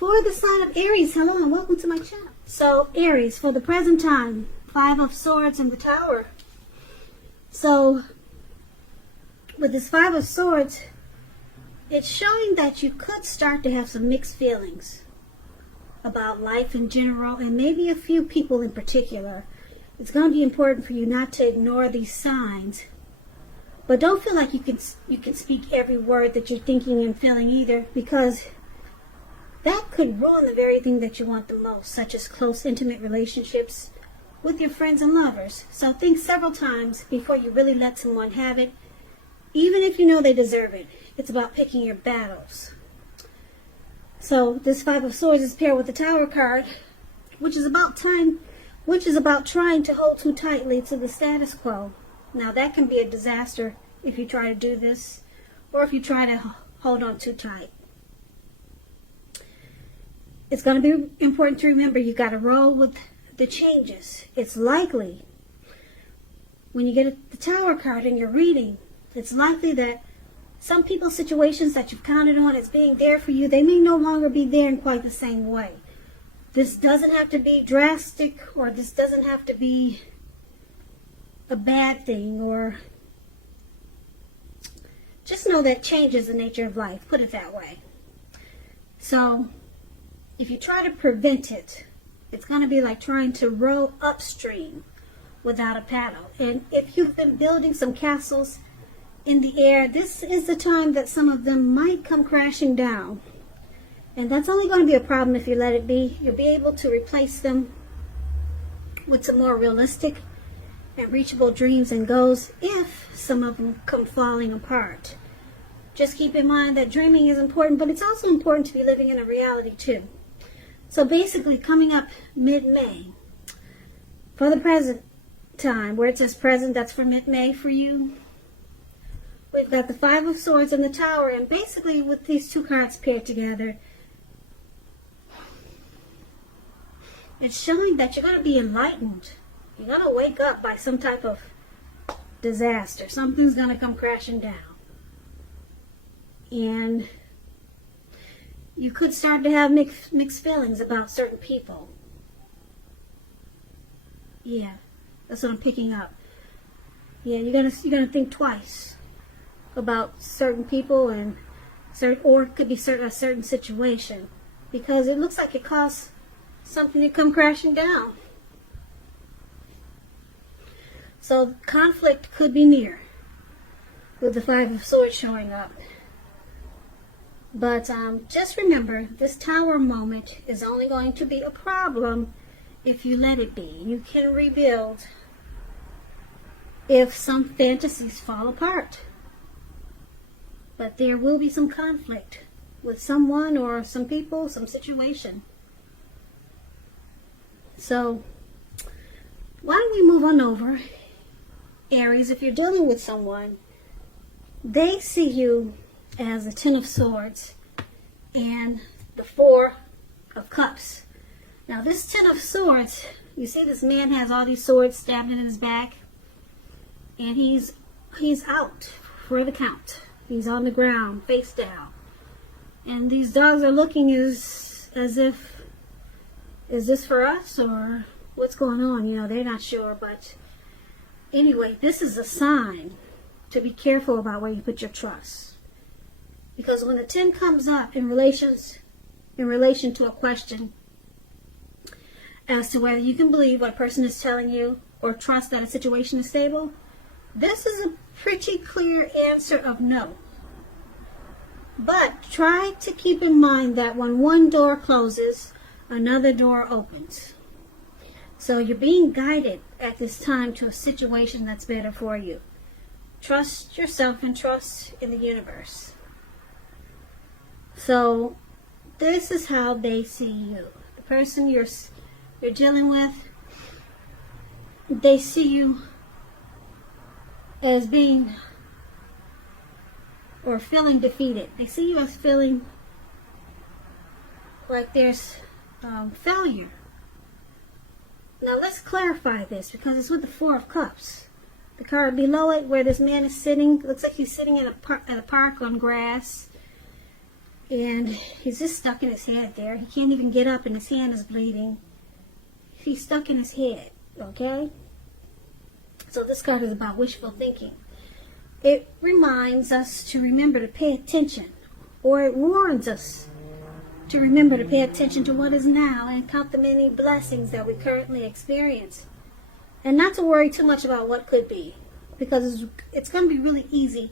for the sign of Aries, hello and welcome to my channel. So Aries, for the present time, 5 of Swords in the Tower. So with this 5 of Swords, it's showing that you could start to have some mixed feelings about life in general, and maybe a few people in particular. It's going to be important for you not to ignore these signs, but don't feel like you can speak every word that you're thinking and feeling either, because that could ruin the very thing that you want the most, such as close, intimate relationships with your friends and lovers. So think several times before you really let someone have it, even if you know they deserve it. It's about picking your battles. So this 5 of Swords is paired with the Tower card, which is about trying to hold too tightly to the status quo. Now that can be a disaster if you try to do this, or if you try to hold on too tight. It's going to be important to remember you got to roll with the changes. It's likely, when you get the Tower card in your reading, it's likely that some people's situations that you've counted on as being there for you, they may no longer be there in quite the same way. This doesn't have to be drastic, or this doesn't have to be a bad thing, or just know that change is the nature of life, put it that way. So if you try to prevent it, it's going to be like trying to row upstream without a paddle. And if you've been building some castles in the air, this is the time that some of them might come crashing down. And that's only going to be a problem if you let it be. You'll be able to replace them with some more realistic and reachable dreams and goals if some of them come falling apart. Just keep in mind that dreaming is important, but it's also important to be living in a reality too. So basically, coming up mid-May, for the present time, where it says present, that's for mid-May for you. We've got the 5 of Swords in the Tower, and basically with these 2 cards paired together, it's showing that you're going to be enlightened. You're going to wake up by some type of disaster. Something's going to come crashing down. And you could start to have mixed feelings about certain people. Yeah, that's what I'm picking up. Yeah, you're gonna think twice about certain people and or it could be a certain situation, because it looks like it caused something to come crashing down. So conflict could be near with the 5 of Swords showing up. But just remember, this Tower moment is only going to be a problem if you let it be. You can rebuild if some fantasies fall apart. But there will be some conflict with someone or some people, some situation. So why don't we move on over, Aries? If you're dealing with someone, they see you as the 10 of Swords and the 4 of Cups. Now this 10 of Swords, you see this man has all these swords stabbed in his back, and he's out for the count. He's on the ground, face down. And these dogs are looking as if, is this for us or what's going on? You know, they're not sure. But anyway, this is a sign to be careful about where you put your trust. Because when the 10 comes up in relation to a question as to whether you can believe what a person is telling you or trust that a situation is stable, this is a pretty clear answer of no. But try to keep in mind that when one door closes, another door opens. So you're being guided at this time to a situation that's better for you. Trust yourself and trust in the universe. So this is how they see you. The person you're dealing with, they see you as being or feeling defeated. They see you as feeling like there's failure. Now let's clarify this, because it's with the 4 of Cups. The card below it, where this man is sitting, looks like he's sitting at a park on grass. And he's just stuck in his head there. He can't even get up and his hand is bleeding. He's stuck in his head, okay? So this card is about wishful thinking. It reminds us to remember to pay attention, or it warns us to remember to pay attention to what is now and count the many blessings that we currently experience. And not to worry too much about what could be, because it's going to be really easy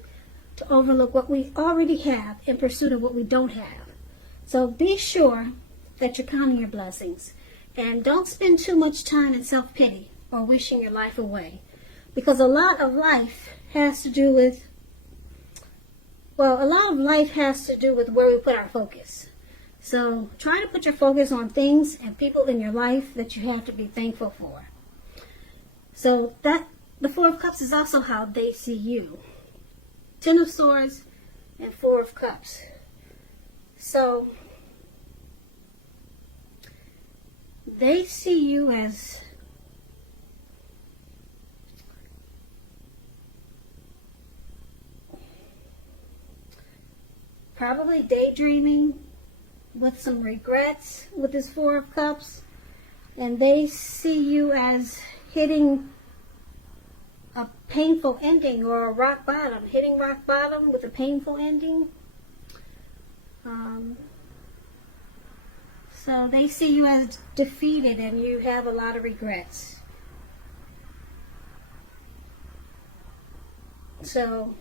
to overlook what we already have in pursuit of what we don't have. So be sure that you're counting your blessings. And don't spend too much time in self-pity or wishing your life away. Because a lot of life has to do with where we put our focus. So try to put your focus on things and people in your life that you have to be thankful for. So that the Four of Cups is also how they see you. Ten of Swords and Four of Cups. So they see you as probably daydreaming with some regrets with this Four of Cups. And they see you as hitting a painful ending or a rock bottom. Hitting rock bottom with a painful ending. So they see you as defeated and you have a lot of regrets. So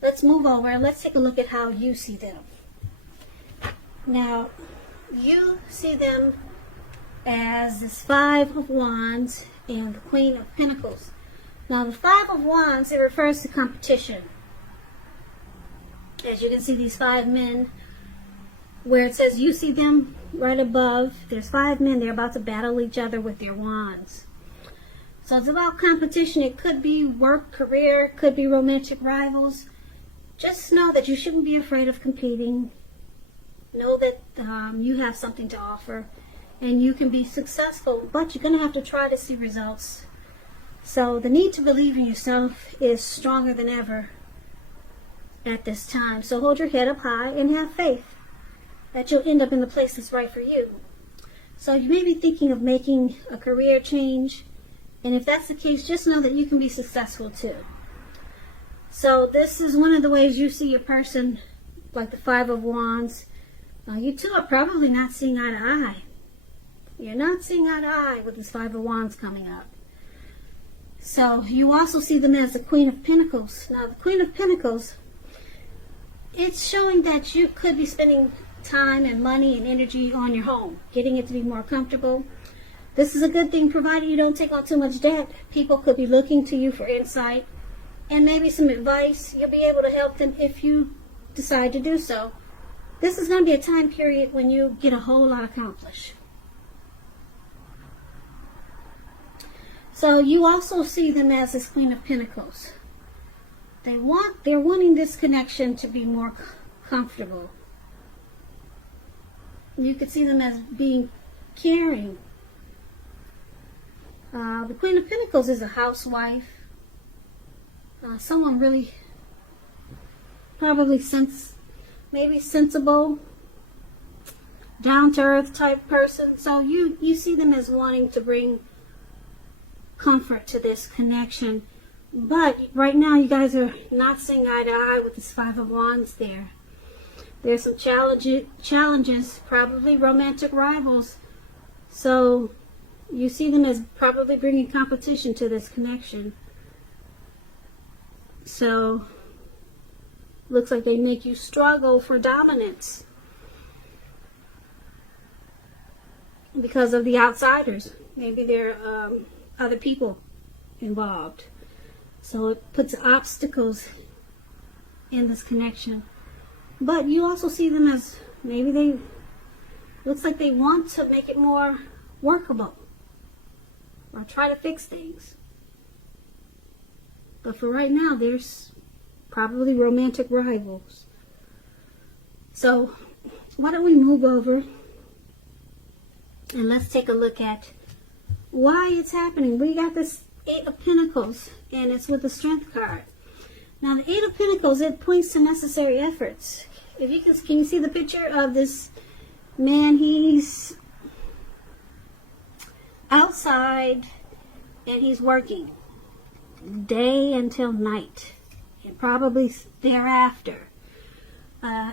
let's move over and let's take a look at how you see them. Now, you see them as this Five of Wands and the Queen of Pentacles. Now, the Five of Wands, it refers to competition. As you can see, these five men, where it says you see them right above, there's five men, they're about to battle each other with their wands. So it's about competition. It could be work, career, could be romantic rivals. Just know that you shouldn't be afraid of competing. Know that you have something to offer and you can be successful, but you're going to have to try to see results. So the need to believe in yourself is stronger than ever at this time. So hold your head up high and have faith that you'll end up in the place that's right for you. So you may be thinking of making a career change, and if that's the case, just know that you can be successful too. So this is one of the ways you see a person like the Five of Wands. You two are probably not seeing eye to eye. You're not seeing eye to eye with this Five of Wands coming up. So you also see them as the Queen of Pentacles. Now the Queen of Pentacles, it's showing that you could be spending time and money and energy on your home, getting it to be more comfortable. This is a good thing provided you don't take on too much debt. People could be looking to you for insight and maybe some advice. You'll be able to help them if you decide to do so. This is going to be a time period when you get a whole lot accomplished. So you also see them as this Queen of Pentacles. They're wanting this connection to be more comfortable. You could see them as being caring. The Queen of Pentacles is a housewife. Someone really, probably maybe sensible, down-to-earth type person. So you see them as wanting to bring comfort to this connection. But right now you guys are not seeing eye to eye with this Five of Wands there. There's some challenges, probably romantic rivals. So you see them as probably bringing competition to this connection. So looks like they make you struggle for dominance because of the outsiders. Maybe there are other people involved. So it puts obstacles in this connection. But you also see them as maybe looks like they want to make it more workable or try to fix things. But for right now, there's probably romantic rivals. So why don't we move over and let's take a look at why it's happening. We got this Eight of Pentacles and it's with the Strength card. Now the Eight of Pentacles, it points to necessary efforts. if you can you see the picture of this man? He's outside and he's working day until night, and probably thereafter.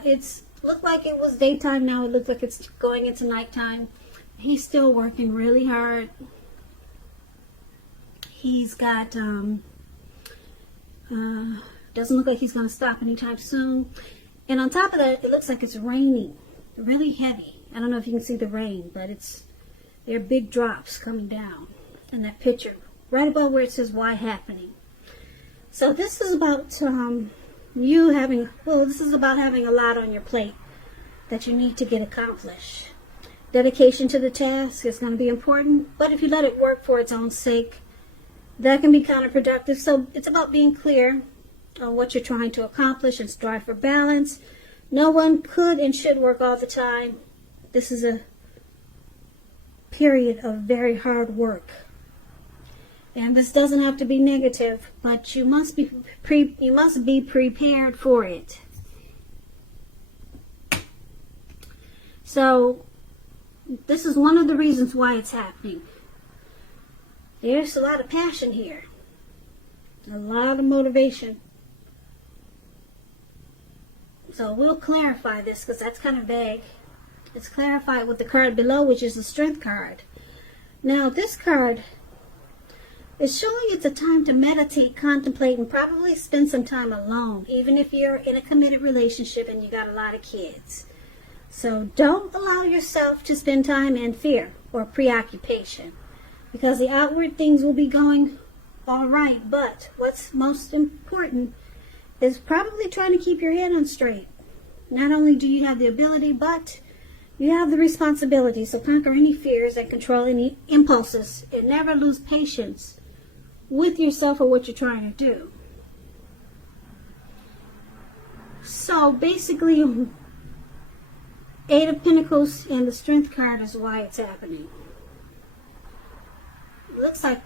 It's looked like it was daytime. Now it looks like it's going into nighttime. He's still working really hard. He's got doesn't look like he's going to stop anytime soon. And on top of that, it looks like it's raining really heavy. I don't know if you can see the rain, but there are big drops coming down in that picture right above where it says "why happening." So this is about this is about having a lot on your plate that you need to get accomplished. Dedication to the task is going to be important, but if you let it work for its own sake, that can be counterproductive. So it's about being clear on what you're trying to accomplish and strive for balance. No one could and should work all the time. This is a period of very hard work. And this doesn't have to be negative, but you must be prepared for it. So this is one of the reasons why it's happening. There's a lot of passion here, a lot of motivation. So we'll clarify this because that's kind of vague. It's clarified with the card below, which is the Strength card. Now this card is showing it's a time to meditate, contemplate, and probably spend some time alone, even if you're in a committed relationship and you got a lot of kids. So don't allow yourself to spend time in fear or preoccupation, because the outward things will be going all right, but what's most important is probably trying to keep your head on straight. Not only do you have the ability, but you have the responsibility. So conquer any fears and control any impulses, and never lose patience with yourself or what you're trying to do. So basically, Eight of Pentacles and the Strength card is why it's happening. It looks like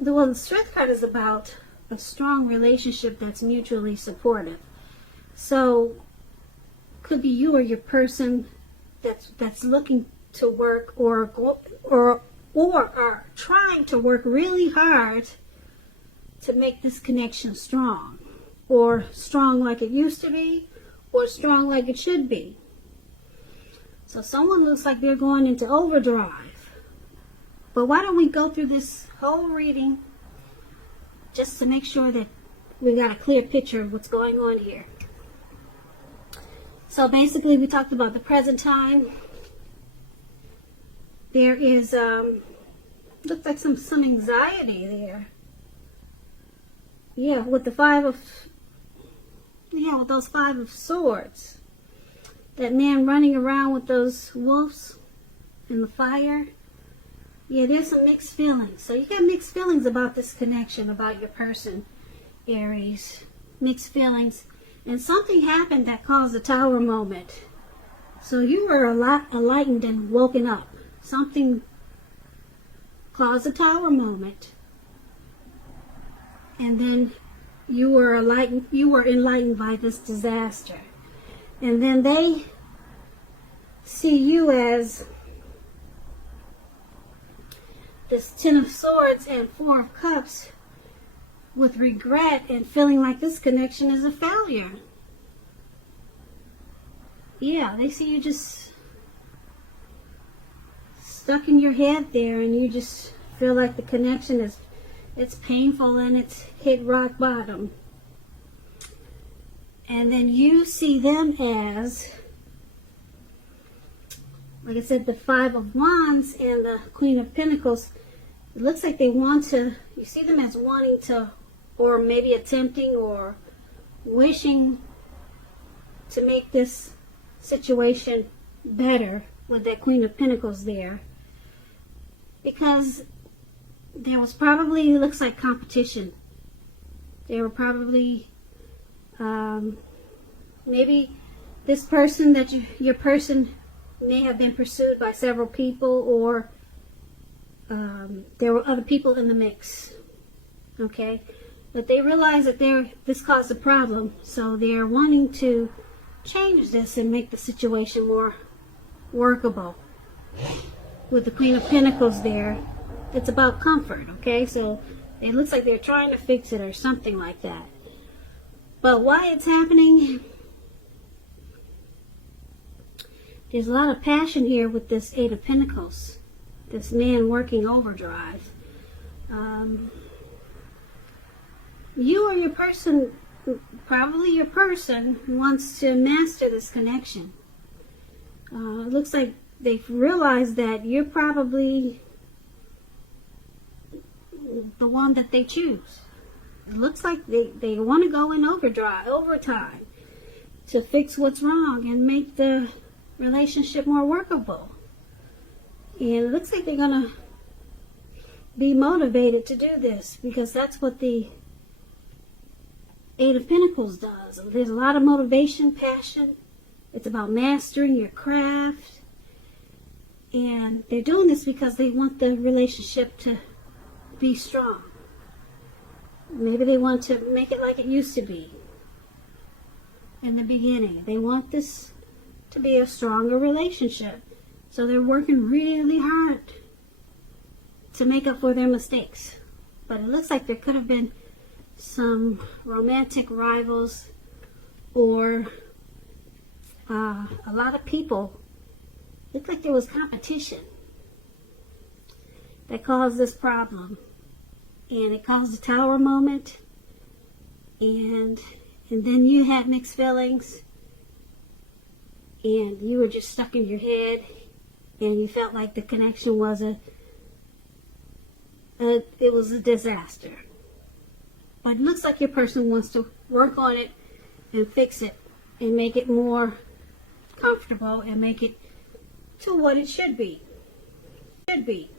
the Strength card is about a strong relationship that's mutually supportive. So could be you or your person that's looking to work or are trying to work really hard to make this connection strong, or strong like it used to be, or strong like it should be. So someone looks like they're going into overdrive. But why don't we go through this whole reading just to make sure that we got a clear picture of what's going on here. So basically we talked about the present time. There is looks like some anxiety there. Yeah, with the with those Five of Swords. That man running around with those wolves in the fire. Yeah, there's some mixed feelings. So you got mixed feelings about this connection, about your person, Aries. Mixed feelings. And something happened that caused a Tower moment. So you were a lot enlightened and woken up. Something caused a Tower moment. And then you were enlightened by this disaster. And then they see you as this Ten of Swords and Four of Cups with regret and feeling like this connection is a failure. Yeah, they see you just stuck in your head there, and you just feel like the connection it's painful and it's hit rock bottom. And then you see them as, like I said, the Five of Wands and the Queen of Pentacles. It looks like they want to, you see them as wanting to, or maybe attempting or wishing to make this situation better with that Queen of Pentacles there. Because there was probably, it looks like, competition. They were probably, maybe this person your person may have been pursued by several people, or there were other people in the mix. Okay? But they realize that this caused a problem, so they're wanting to change this and make the situation more workable. With the Queen of Pentacles there, it's about comfort, okay? So it looks like they're trying to fix it or something like that. But why it's happening, there's a lot of passion here with this Eight of Pentacles. This man working overdrive. You or your person, probably your person, wants to master this connection. It looks like they've realized that you're probably the one that they choose. It looks like they want to go in overtime to fix what's wrong and make the relationship more workable. And it looks like they're going to be motivated to do this, because that's what the Eight of Pentacles does. There's a lot of motivation, passion. It's about mastering your craft. And they're doing this because they want the relationship to be strong. Maybe they want to make it like it used to be in the beginning. They want this to be a stronger relationship. So they're working really hard to make up for their mistakes. But it looks like there could have been some romantic rivals, or a lot of people. Looked like there was competition that caused this problem, and it caused a Tower moment, and then you had mixed feelings, and you were just stuck in your head, and you felt like the connection was it was a disaster. But it looks like your person wants to work on it and fix it and make it more comfortable and make it to what it should be. Should be.